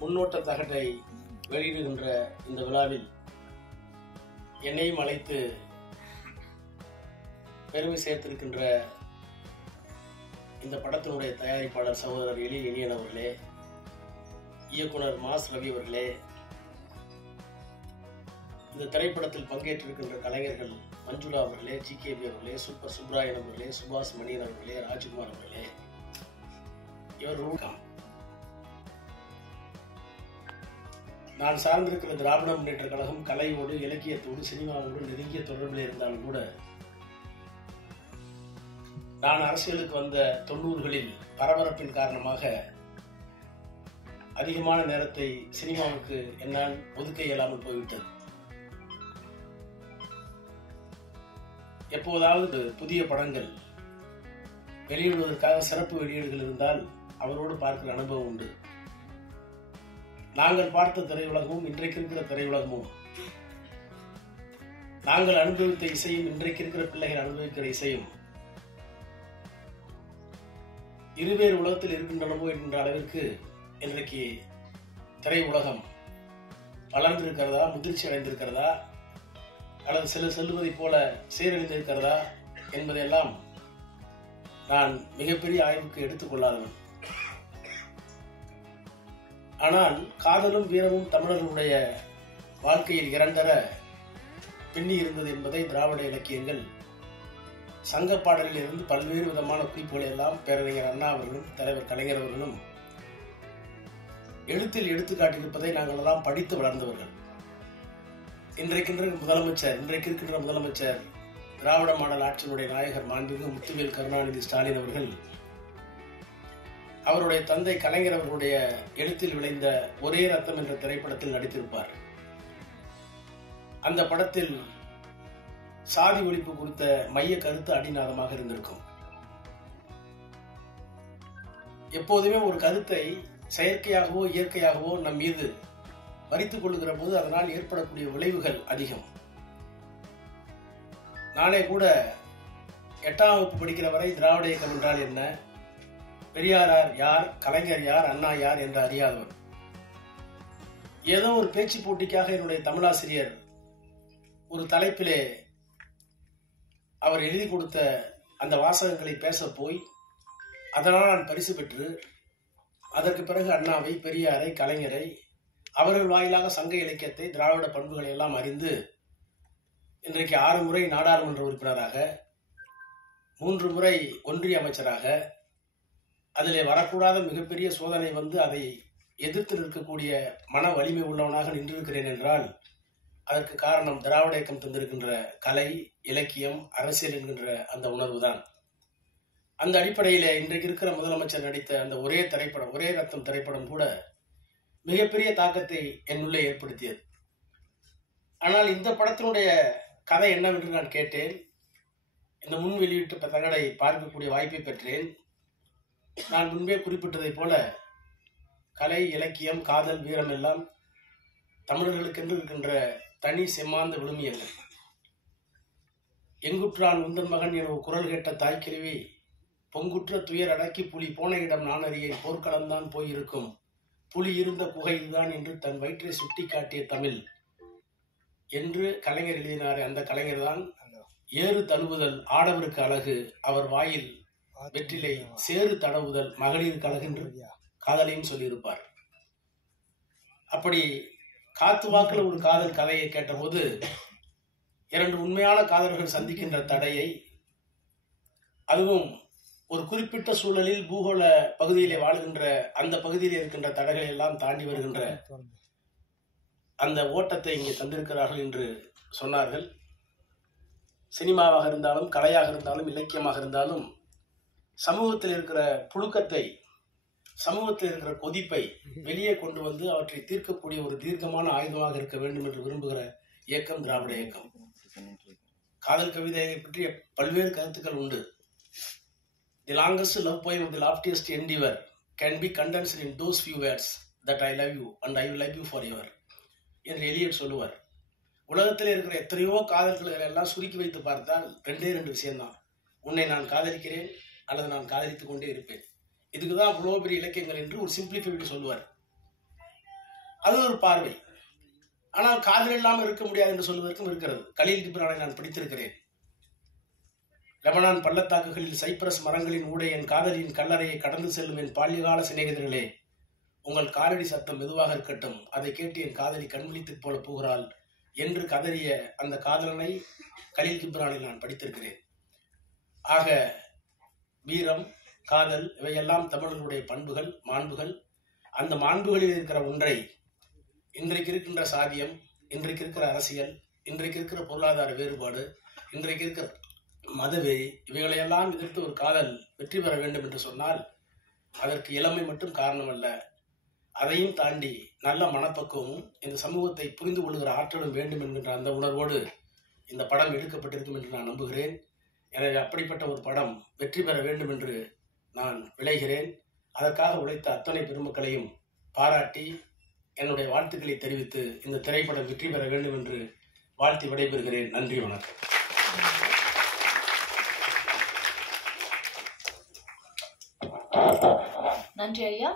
முன்னோட்ட தகட்டை வெளியிடுகின்ற இந்த விழாவில் என்னையும் அழைத்து பெருமை சேர்த்திருக்கின்ற இந்த படத்தினுடைய தயாரிப்பாளர் சகோதரர் எலி இனியன் அவர்களே, இயக்குனர் மாஸ் ரவி அவர்களே, இந்த திரைப்படத்தில் பங்கேற்றிருக்கின்ற கலைஞர்கள் மஞ்சுளா அவர்களே, GKB அவர்களே, சூப்பர் சுப்ராயன் அவர்களே, சுபாஷ் மணியன் அவர்களே, ராஜ்குமார் அவர்களே, இவர்களும் நான் சார்ந்திருக்கிற திராவிட முன்னேற்ற கழகம் கலையோடு, இலக்கியத்தோடு, சினிமாவோடு நெருங்கிய தொடர்பில் இருந்தாலும் கூட நான் அரசியலுக்கு வந்த 90களில் பரபரப்பின் காரணமாக அதிகமான நேரத்தை சினிமாவுக்கு என்னால் ஒதுக்க இயலாமல் போய்விட்டது. எப்போதாவது புதிய படங்கள் வெளியிடுவதற்காக சிறப்பு வெளியீடுகள் இருந்தால் அவரோடு பார்க்கிற அனுபவம் உண்டு. நாங்கள் பார்த்த திரையுலகமும் இன்றைக்கு இருக்கிற திரையுலகமும், நாங்கள் அனுபவித்த இசையும் இன்றைக்கு இருக்கிற பிள்ளைகள் அனுபவிக்கிற இசையும் இருவேறு உலகத்தில் இருக்கின்றனவோ என்கின்ற அளவிற்கு இன்றைக்கு திரையுலகம் வளர்ந்திருக்கிறதா, முதிர்ச்சி அடைந்திருக்கிறதா, அல்லது சிலர் செல்வதைப் போல சீரழிந்திருக்கிறதா என்பதையெல்லாம் நான் மிகப்பெரிய ஆய்வுக்கு எடுத்துக்கொள்ளாதவன். ஆனால் காதலும் வீரமும் தமிழர்களுடைய வாழ்க்கையில் இரண்டர பின்னி இருந்தது என்பதை திராவிட இலக்கியங்கள் சங்க பாடலில் இருந்து பல்வேறு விதமான குறிப்புகளை எல்லாம் பேரறிஞர் அண்ணா அவர்களும் தலைவர் கலைஞர் அவர்களும் எழுத்தில் எடுத்துக்காட்டியிருப்பதை நாங்கள் எல்லாம் படித்து வளர்ந்தவர்கள். இன்றைக்கு இருக்கின்ற முதலமைச்சர் திராவிட மாடல் ஆட்சியினுடைய நாயகர் மாண்புமிகு முத்துவேல் கருணாநிதி ஸ்டாலின் அவர்கள் அவருடைய தந்தை கலைஞர் அவர்களுடைய எழுத்தில் விளைந்த ஒரே ரத்தம் என்ற திரைப்படத்தில் நடித்திருப்பார். அந்த படத்தில் சாதி ஒழிப்பு குறித்த மைய கருத்து அடிநாதமாக இருந்திருக்கும். எப்போதுமே ஒரு கருத்தை செயற்கையாகவோ இயற்கையாகவோ நம் மீது வரித்துக் கொள்ளுகிற போது அதனால் ஏற்படக்கூடிய விளைவுகள் அதிகம். நானே கூட 8ஆம் வகுப்பு படிக்கிற வரை திராவிட இயக்கம் என்றால் என்ன, பெரியார் யார், கலைஞர் யார், அண்ணா யார் என்று அறியாதவர். ஏதோ ஒரு பேச்சு போட்டிக்காக என்னுடைய தமிழாசிரியர் ஒரு தலைப்பிலே அவர் எழுதி கொடுத்த அந்த வாசகங்களை பேச போய் அதனால் நான் பரிசு பெற்று அதற்கு பிறகு அண்ணாவை, பெரியாரை, கலைஞரை, அவர்கள் வாயிலாக சங்க இலக்கியத்தை, திராவிட பண்புகளை எல்லாம் அறிந்து இன்றைக்கு 6 முறை நாடாளுமன்ற உறுப்பினராக, 3 முறை ஒன்றிய அமைச்சராக, அதிலே வரக்கூடாத மிகப்பெரிய சோதனை வந்து அதை எதிர்த்து நிற்கக்கூடிய மன வலிமை உள்ளவனாக நின்றிருக்கிறேன் என்றால் அதற்கு காரணம் திராவிட இயக்கம் தந்திருக்கின்ற கலை, இலக்கியம், அரசியல் என்கின்ற அந்த உணர்வு தான். அந்த அடிப்படையில இன்றைக்கு இருக்கிற முதலமைச்சர் நடித்த அந்த ஒரே ரத்தம் திரைப்படம் கூட மிகப்பெரிய தாக்கத்தை என்னுள்ளே ஏற்படுத்தியது. ஆனால் இந்த படத்தினுடைய கதை என்னவென்று நான் கேட்டேன். இந்த முன் வெளியீட்டு தகடை பார்க்கக்கூடிய வாய்ப்பை பெற்றேன். நான் முன்பே குறிப்பிட்டதை போல கலை, இலக்கியம், காதல், வீரம் எல்லாம் தமிழர்களுக்கென்று இருக்கின்ற தனி செம்மாந்த விழுமியங்கள். எங்குற்றான் உந்தன் மகன் என குரல் கேட்ட தாய்க்கிழவி, பொங்குற்ற துயர் அடக்கி புலி போன இடம் நான் அறிய போர்க்களம்தான் போயிருக்கும், புலி இருந்த குகை இதுதான் என்று தன் வயிற்றை சுட்டி காட்டிய தமிழ் என்று கலைஞர் எழுதினார். அந்த கலைஞர் தான் ஏறு தழுவுதல் ஆடவருக்கு அழகு, அவர் வாயில் வெற்றிலை சேறு தடவுதல் மகளிருக்கு அழகு என்று காதலையும் சொல்லியிருப்பார். அப்படி காத்து வாக்குல ஒரு காதல் கதையை கேட்டபோது 2 உண்மையான காதலர்கள் சந்திக்கின்ற தடையை, அதுவும் ஒரு குறிப்பிட்ட சூழலில் பூகோள பகுதியிலே வாழ்கின்ற அந்த பகுதியில் இருக்கின்ற தடைகளை எல்லாம் தாண்டி வருகின்ற அந்த ஓட்டத்தை இங்கே தந்திருக்கிறார்கள் என்று சொன்னார்கள். சினிமாவாக இருந்தாலும், கலையாக இருந்தாலும், இலக்கியமாக இருந்தாலும் சமூகத்தில் இருக்கிற புழுக்கத்தை, சமூகத்தில் இருக்கிற கொதிப்பை வெளியே கொண்டு வந்து அவற்றை தீர்க்கக்கூடிய ஒரு தீர்க்கமான ஆயுதமாக இருக்க வேண்டும் என்று விரும்புகிற இயக்கம் திராவிட இயக்கம். காதல் கவிதையை பற்றிய பல்வேறு கருத்துக்கள் உண்டு. The longest love poem of the loftiest endeavor can be condensed in those few words that I love you and I will love you forever என்று எலியட் சொல்லுவார். உலகத்தில் இருக்கிற எத்தனையோ காதல்களை எல்லாம் சுருக்கி வைத்து பார்த்தால் 2 விஷயம்தான். உன்னை நான் காதலிக்கிறேன் அல்லது நான் காதலித்துக் கொண்டே இருப்பேன். இதுக்குதான் அவ்வளோ பெரிய இலக்கியங்கள் என்று ஒரு சிம்பிளிஃபைடு சொல்லுவார். அது ஒரு பார்வை. ஆனால் காதல் இல்லாமல் இருக்க முடியாது என்று சொல்வதற்கும் இருக்கிறது. கலீல் கிப்ரானை நான் படித்திருக்கிறேன். லெபனான் பள்ளத்தாக்குகளில் சைப்ரஸ் மரங்களின் ஊடே என் காதலியின் கல்லறையை கடந்து செல்லும் என் பால்யகால சிநேகிதர்களே, உங்கள் காலடி சத்தம் மெதுவாக இருக்கட்டும், அதை கேட்டு என் காதலி கண்விழித்து போல போகிறாள் என்று கதறிய அந்த காதலனை கலீல் கிப்ரானில் நான் படித்திருக்கிறேன். ஆக வீரம், காதல் இவையெல்லாம் தமிழர்களுடைய பண்புகள், மாண்புகள். அந்த மாண்புகளில் இருக்கிற ஒன்றை இன்றைக்கு இருக்கின்ற சாதியம், இன்றைக்கு இருக்கிற அரசியல், இன்றைக்கு இருக்கிற பொருளாதார வேறுபாடு, இன்றைக்கு இருக்கிற மதவெறி இவைகளையெல்லாம் எதிர்த்து ஒரு காதல் வெற்றி பெற வேண்டும் என்று சொன்னால் அதற்கு இளமை மட்டும் காரணம் அல்ல, அதையும் தாண்டி நல்ல மனப்பக்குவமும் இந்த சமூகத்தை புரிந்து கொள்கிற ஆற்றலும் வேண்டும் என்கின்ற அந்த உணர்வோடு இந்த படம் எடுக்கப்பட்டிருக்கும் என்று நான் நம்புகிறேன். எனவே அப்படிப்பட்ட ஒரு படம் வெற்றி பெற வேண்டும் என்று நான் விளைகிறேன். அதற்காக உழைத்த அத்தனை பெருமக்களையும் பாராட்டி என்னுடைய வாழ்த்துக்களை தெரிவித்து இந்த திரைப்படம் வெற்றி பெற வேண்டும் என்று வாழ்த்தி விடைபெறுகிறேன். நன்றி, வணக்கம். நன்றி ஐயா.